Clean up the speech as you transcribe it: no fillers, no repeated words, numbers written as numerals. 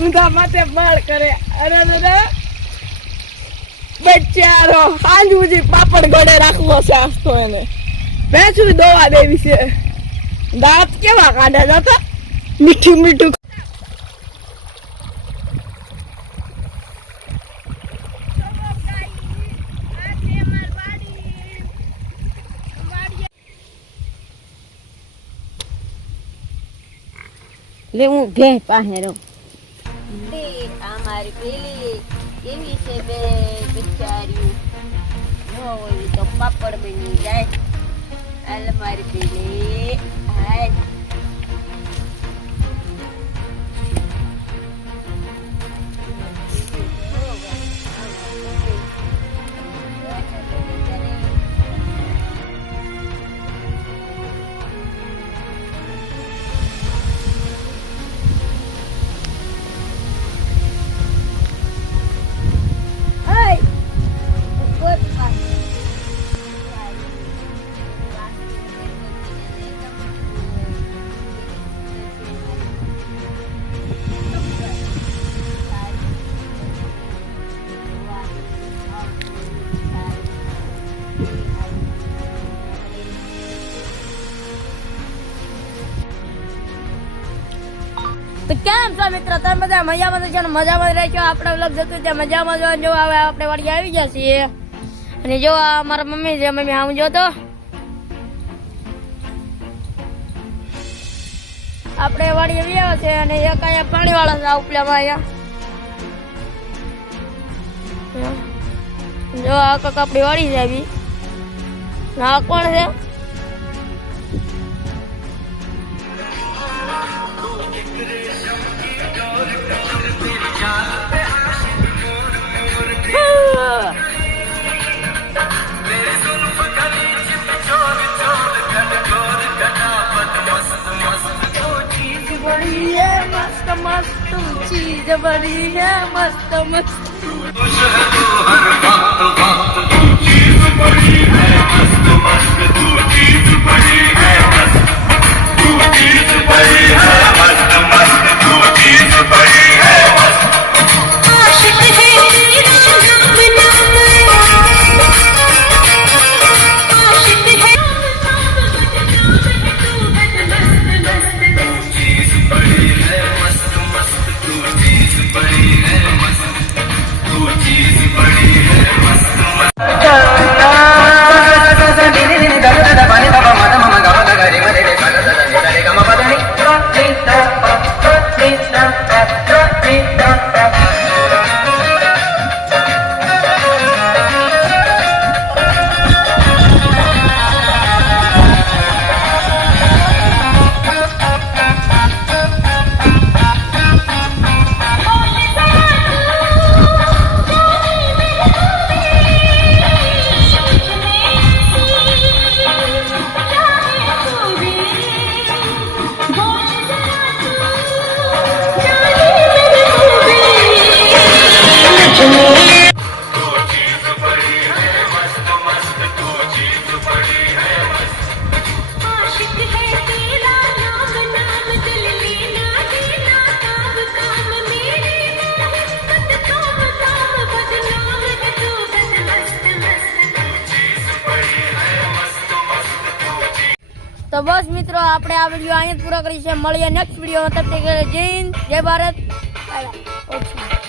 ઊંધા માથે બાળ કરે અરે દાદા બચારો સાંજ સુધી પાપડ ગળે રાખવો છે આસ્તો એને ભેંસું દોવા દેવી છે દાંત કેવા કાઢે જતા મીઠું મીઠું લે હું ભે પાસે રહું અમારી પેલી કેવી છે બે બિચારી નો હોય તો પાપડ બની જાય હાલ મારી પેલી હાય તો કેમ છો મિત્રો તમે બધા મજામાં છો ને મજામાં રહેશો આપણે વ્લોગ જતું ત્યાં મજામાં જો જો હવે આપણે વાડી આવી ગયા છીએ અને જો આ મારા મમ્મી છે મમ્મી આવું જો તો આપણે વાડી આવી આવ્યા છે અને એક અહીંયા પાણી વાળા છે ઉપલામાં અહીંયા જો આ કાક આપણી વાડી છે આવી આ કોણ છે बड़ी है मस्त मस्त चीज बड़ी है मस्त मस्त चीज बड़ी है मस्त मस्त चीज बड़ी है मस्त चीज बड़ी है मस्त मस्त चीज बड़ी है मस्त आशिक है तेरा नाम नाम आशिक है તો બસ મિત્રો આપણે આ વિડીયો અહીંયા પૂરો કરી છે મળીએ નેક્સ્ટ વિડીયોમાં તબ તક જય હિન્દ જય ભારત બાય બાય.